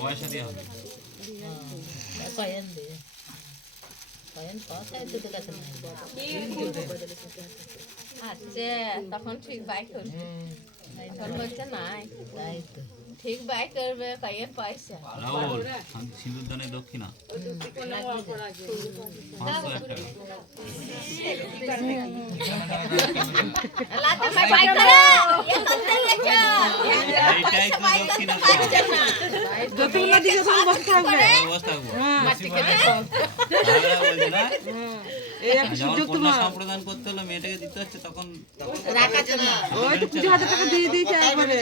পয়সা দেওয়া হবে আচ্ছা তখন ঠিক বাইক করবে হচ্ছে নাই ঠিক বাইক করবে কয়েক পয়সা রাহুল সিঁদুর দানে দক্ষিণা 500 টাকা সম্প্রদান করতে হলো মেয়েটাকে দিতে হচ্ছে তখন দিয়ে দিয়েছে একবারে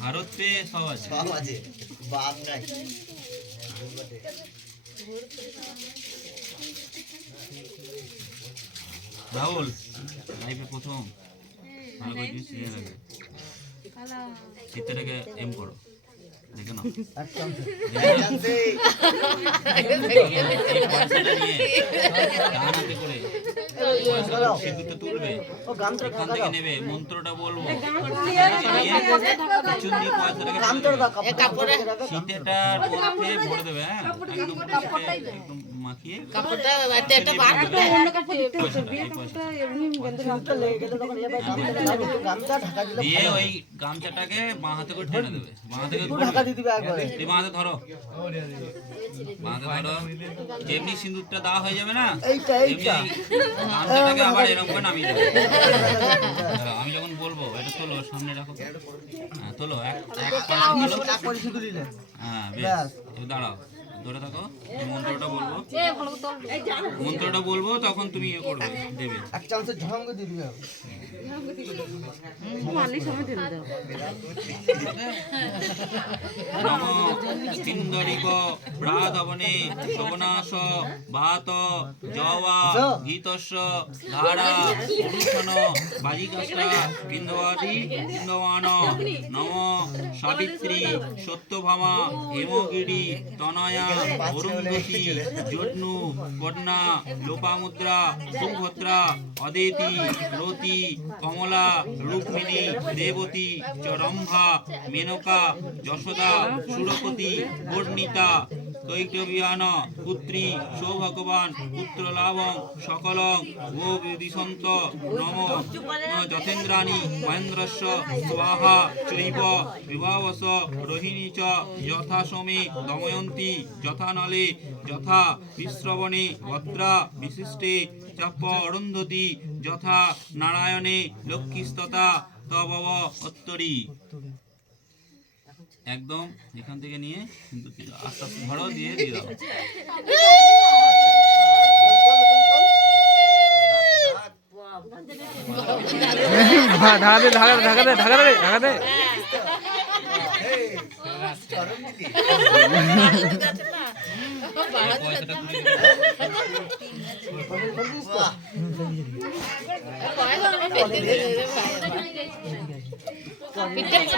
ভারত পে সব আছে বাপ নাই রাহুল লাইফে প্রথম ভালো করে জিনিস নিয়ে রাখবে চিত্রটাকে এম করো দেখে নাও তুলবে এখান থেকে নেবে মন্ত্রটা বলবো শীতেটার মধ্যে ভরে দেবে হ্যাঁ একদম মাখিয়ে দিয়ে ওই গামছাটাকে বাঁ হাতে করে টেনে দেবে বাঁ হাতে বাঁধে ধরো যেমনি সিঁদুরটা দেওয়া হয়ে যাবে না গামছাটাকে আবার এরকম করে নামিয়ে দেবে আমি যখন বলবো এটা তোলো সামনে রাখো হ্যাঁ তোলো হ্যাঁ বেশ দাঁড়াও ধরে থাকো মন্ত্রটা বলবো তখন তুমি ইয়ে করবে দেবে এক চামচের ঝঙ্গ দিয়ে দিবে কিন্দরিক প্রাধবনে শবনাশ বাত জবা গীতস্য ধারা পুরুষণ বাজিকাষ্টা বিন্দবাদি বিন্দবান নম সাবিত্রী সত্যভামা হেমগিরি তনয়া অরুন্ধতী জটনু কন্যা লোপামুদ্রা সুভদ্রা অদিতি রতি কমলা রুক্মিণী দেবতী চরম্ভা মেনকা যশোদা সুরপতি বর্ণিতা তৈতবিয়ান পুত্রী সৌভগবান পুত্রলাভং সকলং ও বিদিশন্ত নম যথেন্দ্রাণী মহেন্দ্রস্য স্বাহা চৈব বিভাবস রোহিণী চ যথা সমে দময়ন্তী যথা নলে যথা বিশ্রবণে ভদ্রা বিশিষ্টে চাপ অরুন্ধতী যথা নারায়ণে লক্ষ্মীস্ততা তবব অত্তরী একদম এখান থেকে নিয়ে কিন্তু আস্তে আস্তে ধরো দিয়ে দিয়ে দাও ঢাকা দে পিঠে